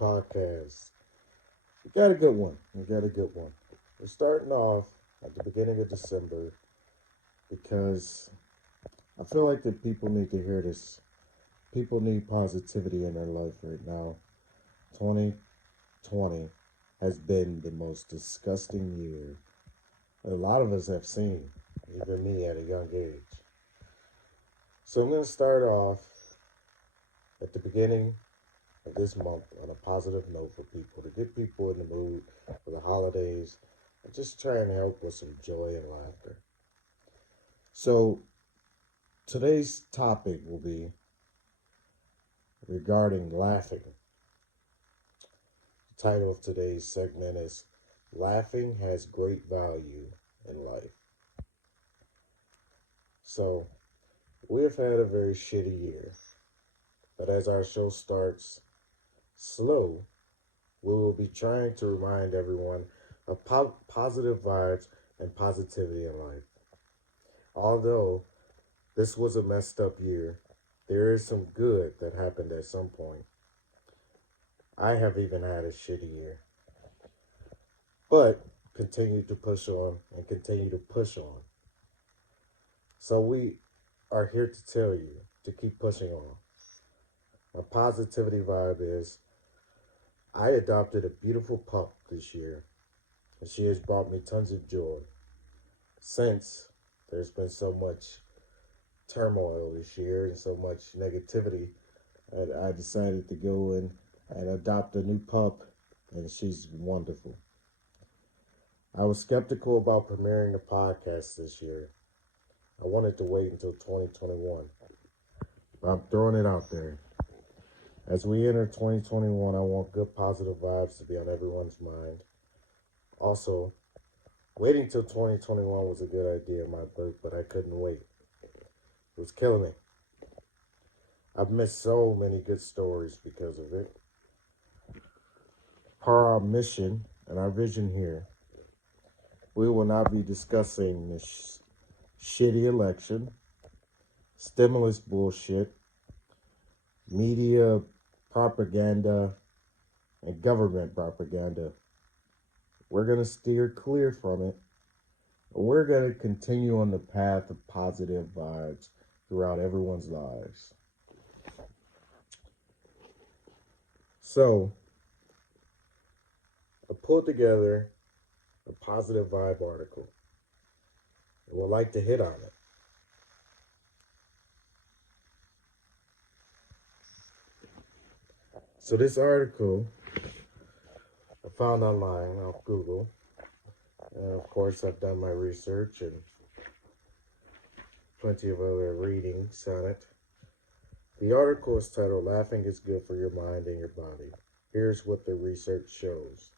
podcast. We got a good one. We got a good one. We're starting off at the beginning of December because I feel like that people need to hear this. People need positivity in their life right now. 2020 has been the most disgusting year a lot of us have seen, even me at a young age. So I'm going to start off at the beginning of this month on a positive note for people to get people in the mood for the holidays and just try and help with some joy and laughter. So today's topic will be regarding laughing. The title of today's segment is Laughing Has Great Value in Life. So we have had a very shitty year, but as our show starts slow, we will be trying to remind everyone of positive vibes and positivity in life. Although this was a messed up year, there is some good that happened at some point. I have even had a shitty year, but continue to push on and continue to push on. So we are here to tell you to keep pushing on. My positivity vibe is I adopted a beautiful pup this year, and she has brought me tons of joy. Since there's been so much turmoil this year and so much negativity, I decided to go and adopt a new pup, and she's wonderful. I was skeptical about premiering the podcast this year. I wanted to wait until 2021, but I'm throwing it out there. As we enter 2021, I want good positive vibes to be on everyone's mind. Also, waiting till 2021 was a good idea in my book, but I couldn't wait. It was killing me. I've missed so many good stories because of it. Per our mission and our vision here, we will not be discussing the shitty election, stimulus bullshit, media propaganda, and government propaganda. We're going to steer clear from it. We're going to continue on the path of positive vibes throughout everyone's lives. So, I pulled together a positive vibe article and would like to hit on it. So, this article I found online off Google. And of course, I've done my research and plenty of other readings on it. The article is titled Laughing is Good for Your Mind and Your Body. Here's what the research shows.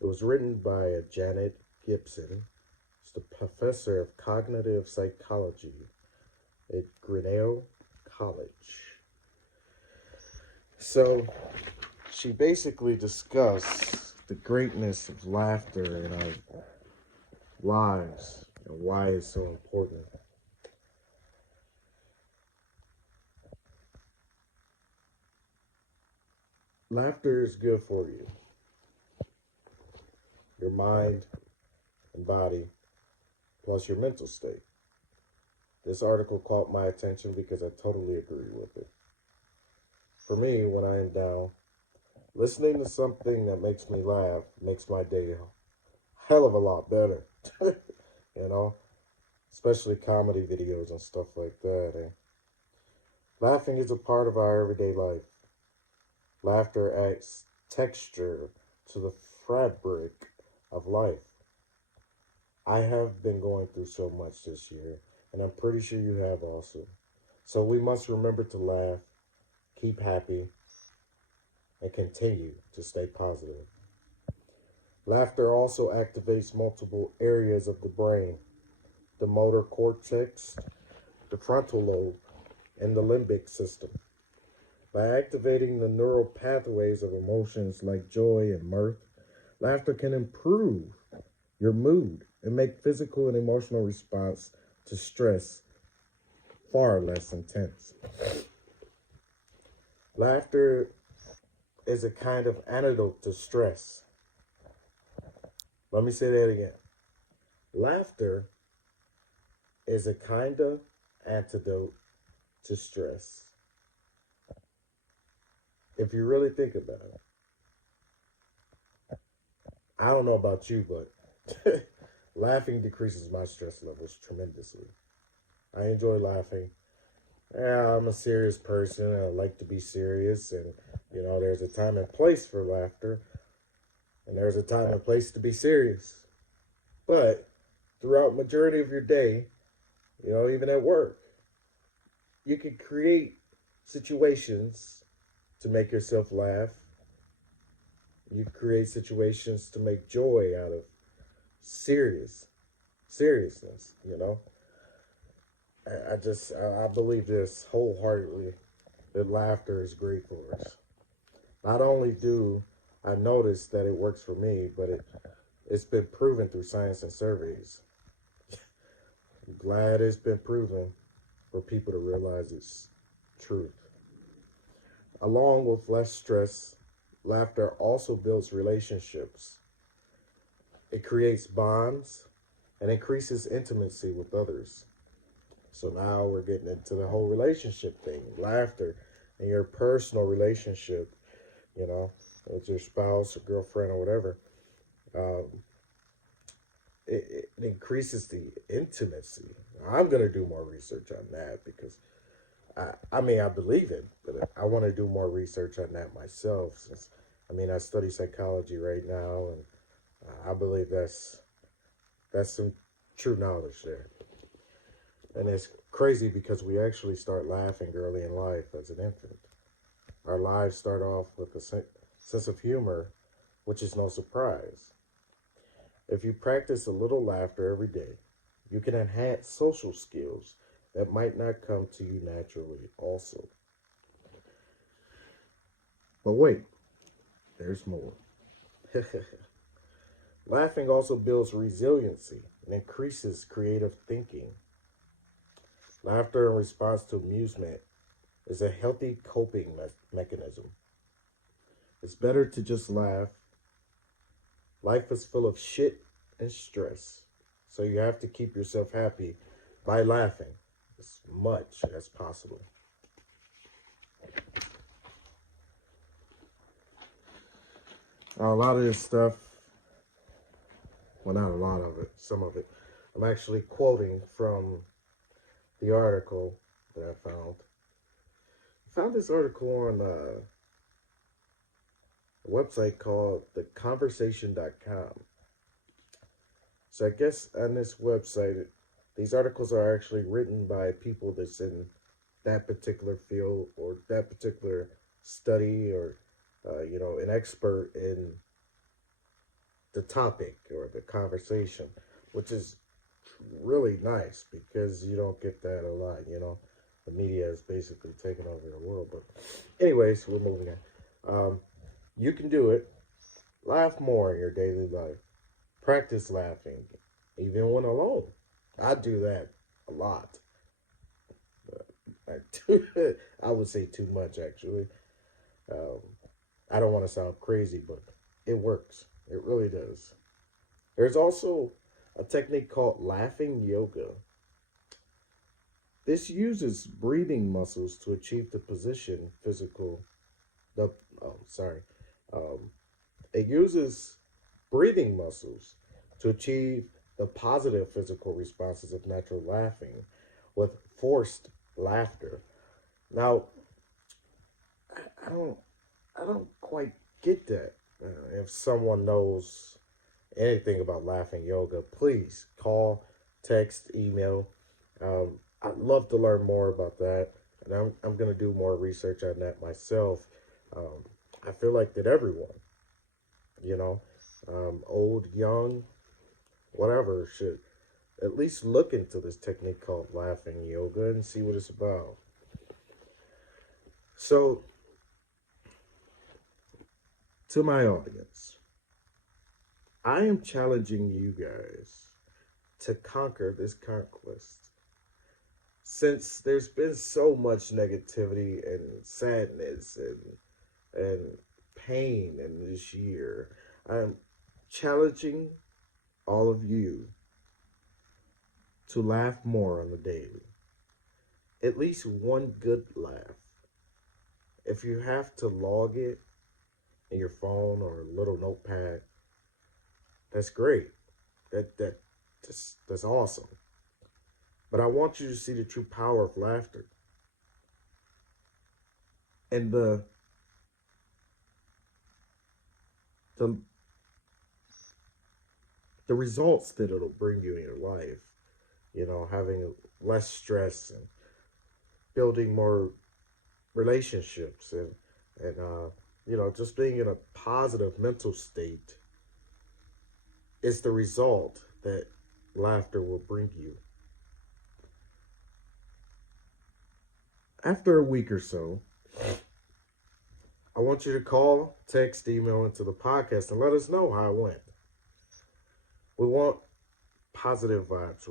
It was written by Janet Gibson. She's the professor of cognitive psychology at Grinnell College. So she basically discussed the greatness of laughter in our lives and why it's so important. Laughter is good for you, your mind and body, plus your mental state. This article caught my attention because I totally agree with it. For me, when I am down, listening to something that makes me laugh makes my day a hell of a lot better. you know, especially comedy videos and stuff like that. Laughing is a part of our everyday life. Laughter adds texture to the fabric of life. I have been going through so much this year, and I'm pretty sure you have also. So we must remember to laugh, keep happy, and continue to stay positive. Laughter also activates multiple areas of the brain: the motor cortex, the frontal lobe, and the limbic system. By activating the neural pathways of emotions like joy and mirth, laughter can improve your mood and make physical and emotional response to stress far less intense. Laughter is a kind of antidote to stress. Let me say that again. Laughter is a kind of antidote to stress. If you really think about it, I don't know about you, but laughing decreases my stress levels tremendously. I enjoy laughing. Yeah, I'm a serious person and I like to be serious, and there's a time and place for laughter, and there's a time and place to be serious. But throughout majority of your day, even at work, you can create situations to make yourself laugh. You create situations to make joy out of serious seriousness. I believe this wholeheartedly, that laughter is great for us. Not only do I notice that it works for me, but it's been proven through science and surveys. I'm glad it's been proven for people to realize its truth. Along with less stress, laughter also builds relationships. It creates bonds and increases intimacy with others. So now we're getting into the whole relationship thing. Laughter and your personal relationship, you know, with your spouse or girlfriend or whatever. Um, it increases the intimacy. I'm going to do more research on that because I believe it, but I want to do more research on that myself. Since I study psychology right now, and I believe that's some true knowledge there. And it's crazy because we actually start laughing early in life as an infant. Our lives start off with a sense of humor, which is no surprise. If you practice a little laughter every day, you can enhance social skills that might not come to you naturally, also. But wait, there's more. Laughing also builds resiliency and increases creative thinking. Laughter in response to amusement is a healthy coping mechanism. It's better to just laugh. Life is full of shit and stress, so you have to keep yourself happy by laughing as much as possible. A lot of this stuff, well, not a lot of it, some of it, I'm actually quoting from the article that I found. I found this article on a website called theconversation.com. So I guess on this website, these articles are actually written by people that's in that particular field or that particular study, or an expert in the topic or the conversation, which is really nice because you don't get that a lot. The media is basically taking over the world. But anyways, we're moving on. You can do it. Laugh more in your daily life. Practice laughing, even when alone. I do that a lot. I would say too much, actually. Um, I don't want to sound crazy, but it works. It really does. There's also a technique called laughing yoga. This uses breathing muscles to achieve the position physical. The sorry, um, it uses breathing muscles to achieve the positive physical responses of natural laughing with forced laughter. Now, I don't, I don't quite get that. If someone knows anything about laughing yoga, please call, text, email. I'd love to learn more about that, and I'm gonna do more research on that myself. Um, I feel like that everyone, you know, old, young, whatever, should at least look into this technique called laughing yoga and see what it's about. So, to my audience, I am challenging you guys to conquer this conquest. Since there's been so much negativity and sadness and pain in this year. I'm challenging all of you to laugh more on the daily. At least one good laugh. If you have to log it in your phone or a little notepad, that's great. That's awesome. But I want you to see the true power of laughter and the the results that it'll bring you in your life. You know, having less stress and building more relationships and you know, just being in a positive mental state is the result that laughter will bring you. After a week or so, I want you to call, text, email into the podcast and let us know how it went. We want positive vibes.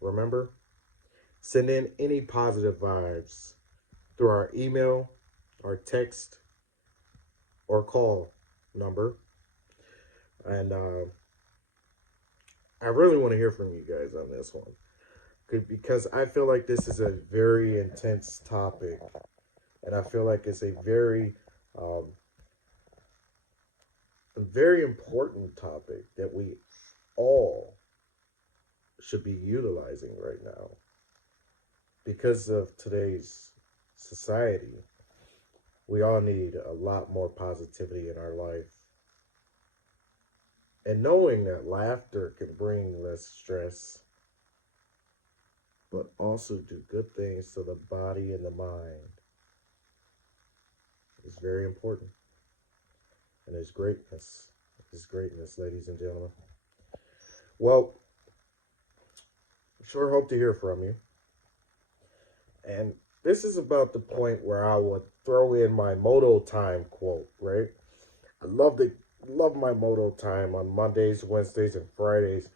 Remember, send in any positive vibes through our email, our text, or call number. And I really want to hear from you guys on this one because I feel like this is a very intense topic, and I feel like it's um, a very important topic that we all should be utilizing right now because of today's society. We all need a lot more positivity in our life. And knowing that laughter can bring less stress, but also do good things to the body and the mind is very important. And it's greatness. It's greatness, ladies and gentlemen. Well, sure hope to hear from you. And this is about the point where I would throw in my Moto Time quote, right? I love my Moto Time on Mondays, Wednesdays, and Fridays.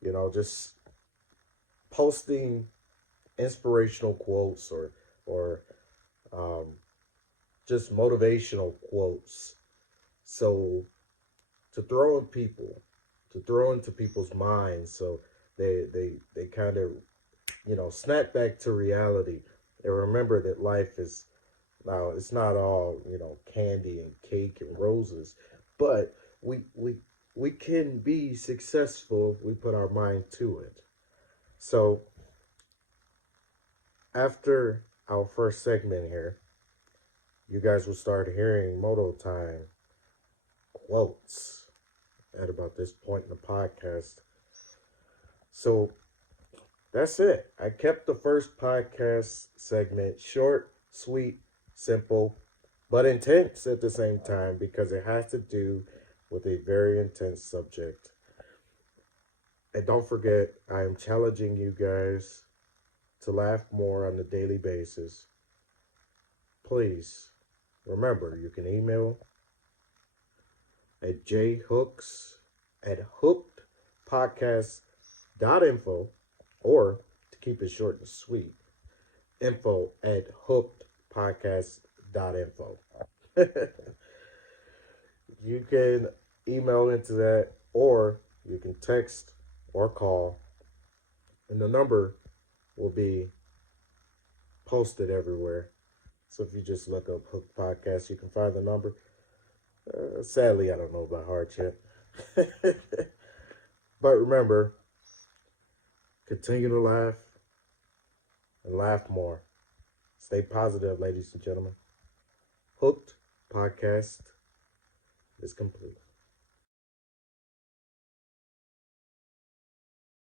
You know, just posting inspirational quotes or um, just motivational quotes. So to throw into people's minds, so they kind of snap back to reality and remember that life is now it's not all candy and cake and roses, but we can be successful if we put our mind to it. So after our first segment here, you guys will start hearing Moto Time quotes at about this point in the podcast. So that's it. I kept the first podcast segment short, sweet, simple, but intense at the same time because it has to do with a very intense subject. And don't forget, I am challenging you guys to laugh more on a daily basis. Please remember, you can email at jhooks@hookedpodcast.info, or to keep it short and sweet, info@hookedpodcast.info. You can email into that, or you can text or call, and the number will be posted everywhere. So if you just look up Hook Podcast, you can find the number. Sadly, I don't know by heart yet. But remember, continue to laugh and laugh more. Stay positive, ladies and gentlemen. Hooked Podcast is complete.